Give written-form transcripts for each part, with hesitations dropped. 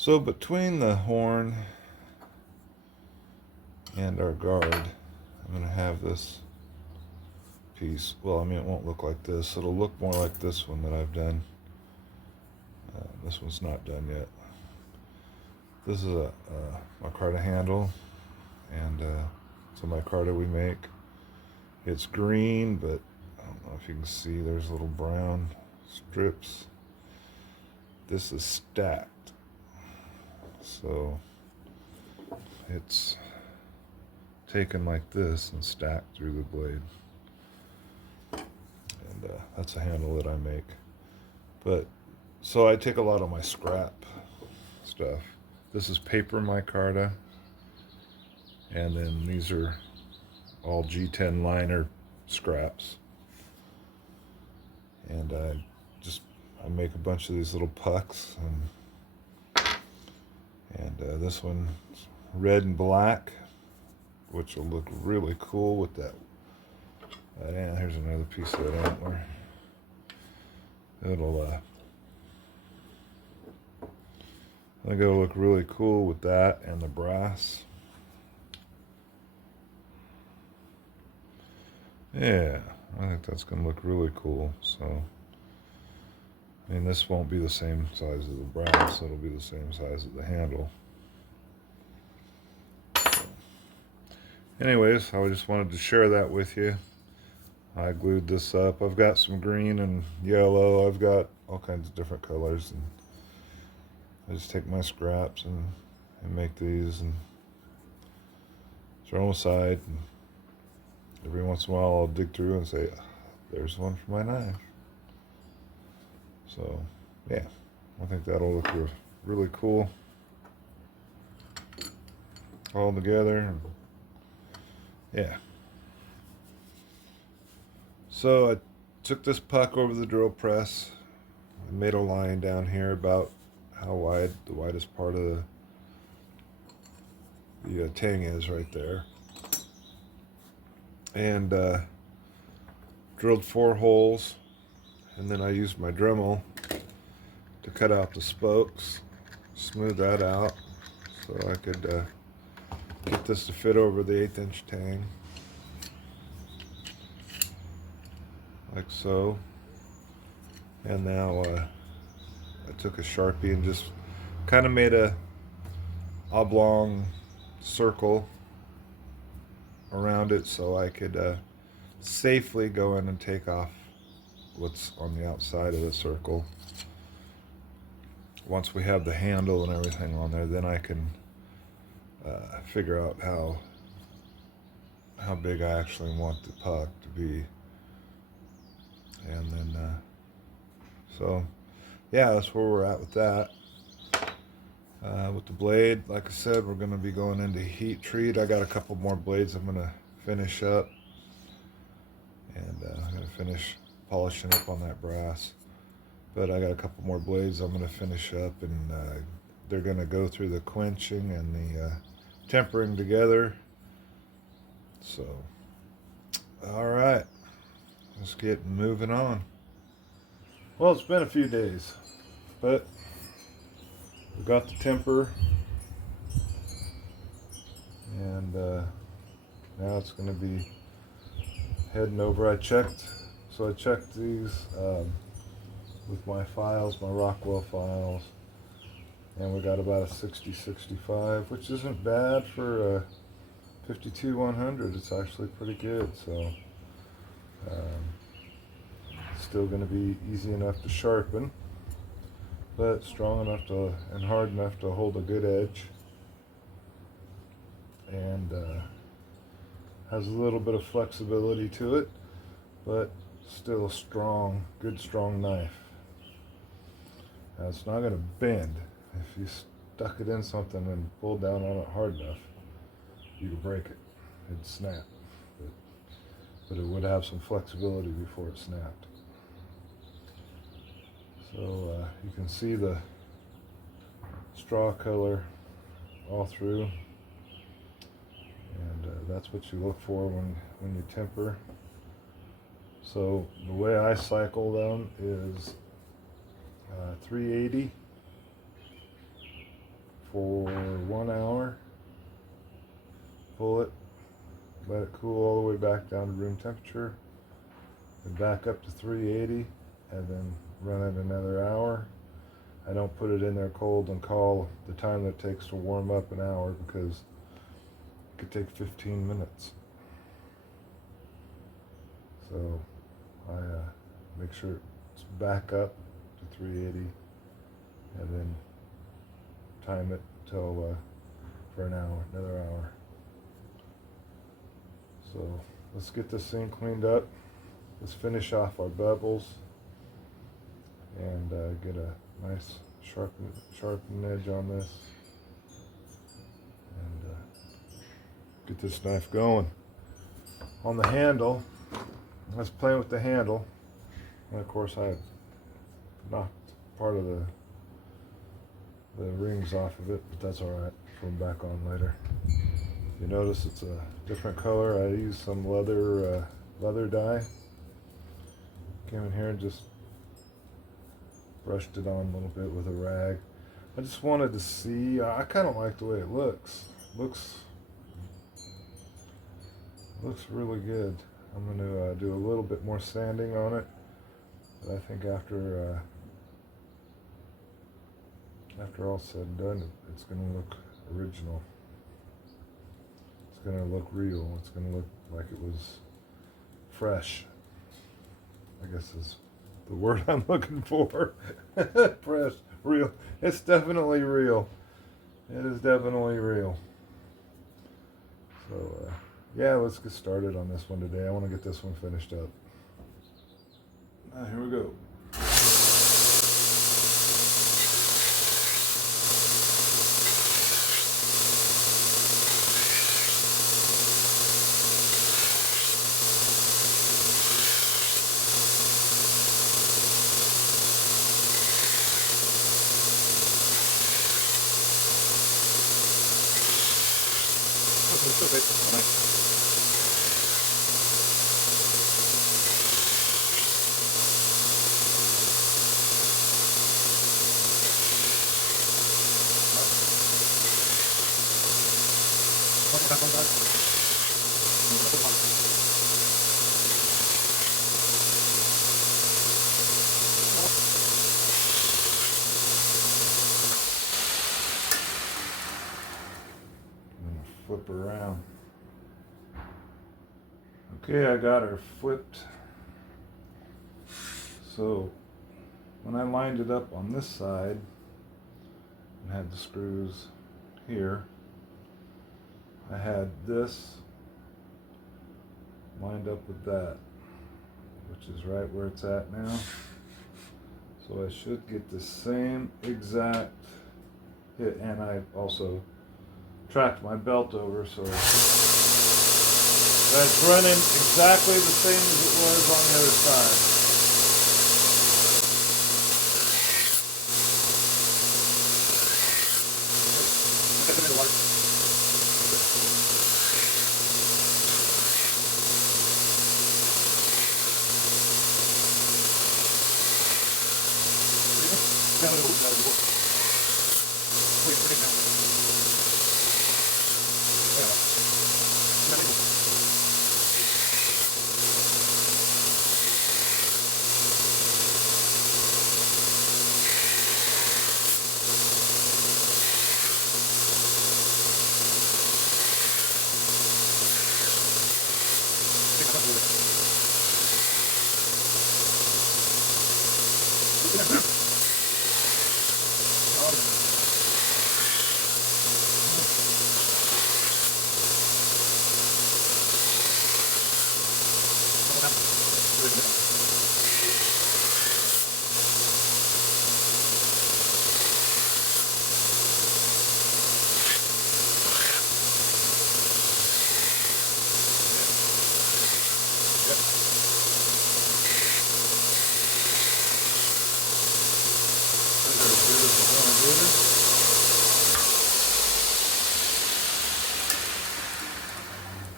So between the horn and our guard, I'm going to have this piece. Well, I mean, it won't look like this. It'll look more like this one that I've done. This one's not done yet. This is a micarta handle, and it's a micarta we make. It's green, but I don't know if you can see, there's little brown strips. This is stacked, so it's taken like this and stacked through the blade. And that's a handle that I make. But so I take a lot of my scrap stuff. This is paper micarta, and then these are all G10 liner scraps. And I make a bunch of these little pucks, and this one's red and black, which will look really cool with that. And here's another piece of that antler. I think it'll look really cool with that and the brass. Yeah, I think that's going to look really cool. So, I mean, this won't be the same size as the brass. It'll be the same size as the handle. Anyways, I just wanted to share that with you. I glued this up. I've got some green and yellow. I've got all kinds of different colors, and I just take my scraps and make these and throw them aside. And every once in a while I'll dig through and say, there's one for my knife. So, yeah, I think that'll look really cool all together. Yeah. So I took this puck over the drill press and made a line down here about how wide the widest part of the tang is right there. And drilled 4 holes, and then I used my Dremel to cut out the spokes, smooth that out so I could get this to fit over the 1/8 inch tang, like so. And now I took a Sharpie and just kind of made a oblong circle around it so I could safely go in and take off what's on the outside of the circle. Once we have the handle and everything on there, then I can figure out how big I actually want the puck to be. And then so yeah, that's where we're at with that. With the blade, like I said, we're going to be going into heat treat. I got a couple more blades I'm going to finish up, and I'm going to finish polishing up on that brass. But I got a couple more blades I'm going to finish up, and they're going to go through the quenching and the tempering together. So, all right, let's get moving on. Well, it's been a few days, but we got the temper, and now it's going to be heading over. I checked these with my files, my Rockwell files, and we got about a 60-65, which isn't bad for a 52-100. It's actually pretty good. So still going to be easy enough to sharpen, but strong enough to and hard enough to hold a good edge, and has a little bit of flexibility to it, but still a strong, good strong knife. Now, it's not going to bend. If you stuck it in something and pulled down on it hard enough, you could break it. It'd snap, but it would have some flexibility before it snapped. So you can see the straw color all through, and that's what you look for when you temper. So the way I cycle them is 380, for 1 hour. Pull it, let it cool all the way back down to room temperature, then back up to 380, and then run it another hour. I don't put it in there cold and call the time that it takes to warm up an hour, because it could take 15 minutes. So I make sure it's back up to 380, and then time it till for an hour, another hour. So let's get this thing cleaned up. Let's finish off our bubbles and get a nice sharpened edge on this, and get this knife going. On the handle, I was playing with the handle, and of course I knocked part of the rings off of it, but that's alright. Put them back on later. You notice it's a different color. I used some leather dye. Came in here and just brushed it on a little bit with a rag. I just wanted to see. I kind of like the way it looks. Looks really good. I'm going to do a little bit more sanding on it, but I think after all said and done, it's going to look original. It's going to look real. It's going to look like it was fresh, I guess is the word I'm looking for. Fresh, real. It's definitely real. It is definitely real. So, yeah, let's get started on this one today. I want to get this one finished up. Here we go. Flip her around. Okay, I got her flipped. So when I lined it up on this side and had the screws here, I had this lined up with that, which is right where it's at now. So I should get the same exact hit, and I also tracked my belt over so that's running exactly the same as it was on the other side.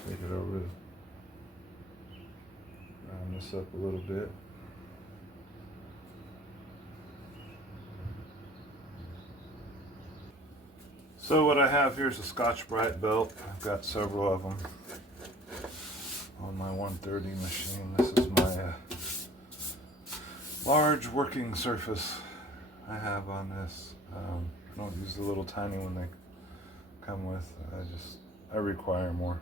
Take it over, round this up a little bit. So what I have here is a Scotch-Brite belt. I've got several of them on my 130 machine. This is my large working surface I have on this. I don't use the little tiny one they come with. I require more.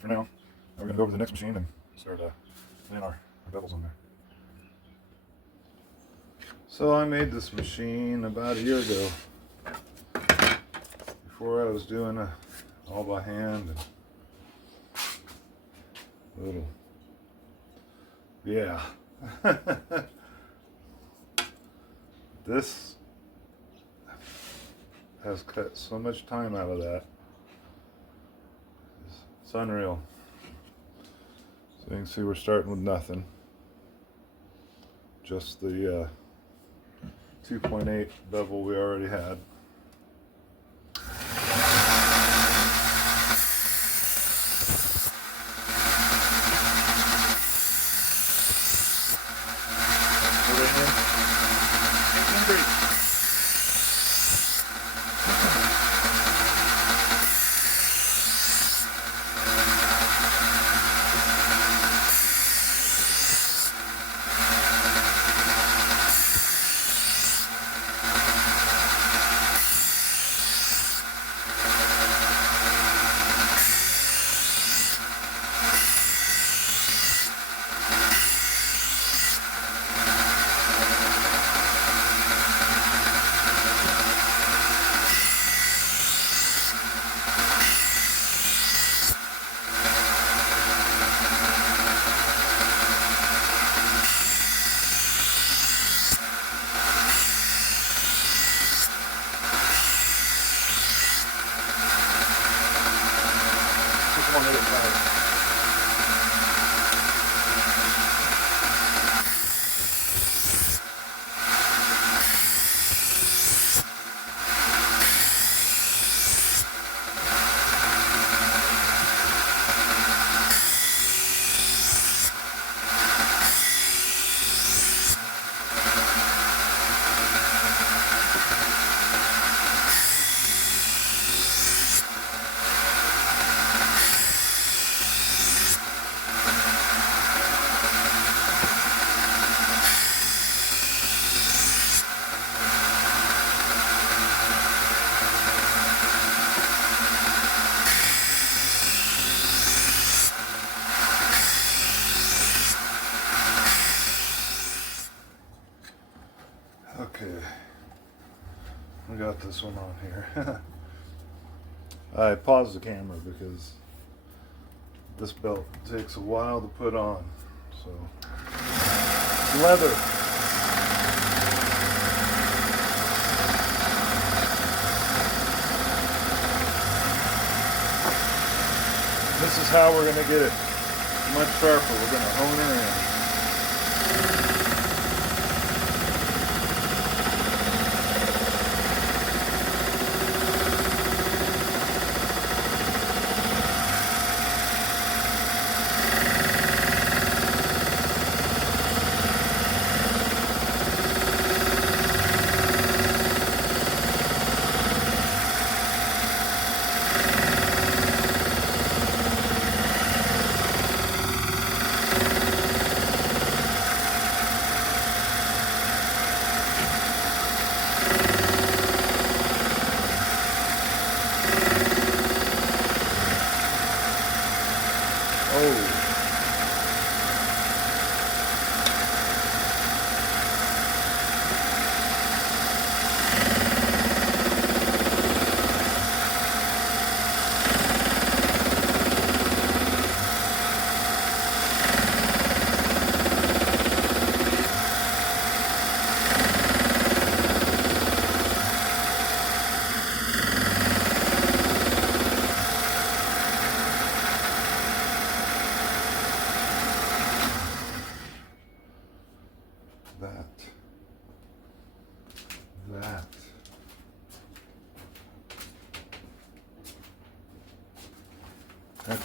For now, we're going to go over to the next machine and start laying our bevels on there. So I made this machine about a year ago. Before I was doing all by hand and little, yeah. This has cut so much time out of that. It's unreal. So you can see we're starting with nothing. Just the 2.8 bevel we already had. Okay, we got this one on here. I paused the camera because this belt takes a while to put on. So, leather. This is how we're going to get it much sharper. We're going to hone her in.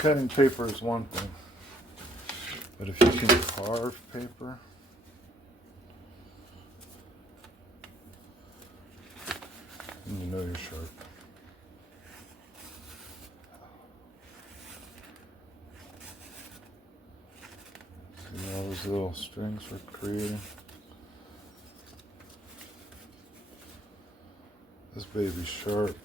cutting paper is one thing, but if you can carve paper, then you know you're sharp. See all those little strings we're creating? This baby's sharp.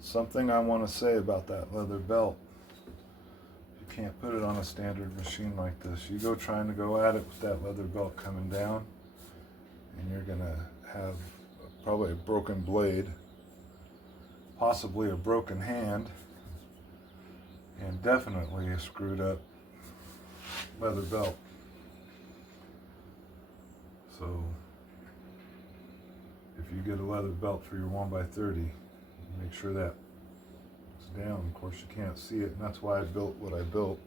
Something I want to say about that leather belt. You can't put it on a standard machine like this. You go trying to go at it with that leather belt coming down, and you're going to have probably a broken blade, possibly a broken hand, and definitely a screwed up leather belt. So if you get a leather belt for your 1x30, make sure that it's down. Of course, you can't see it, and that's why I built what I built.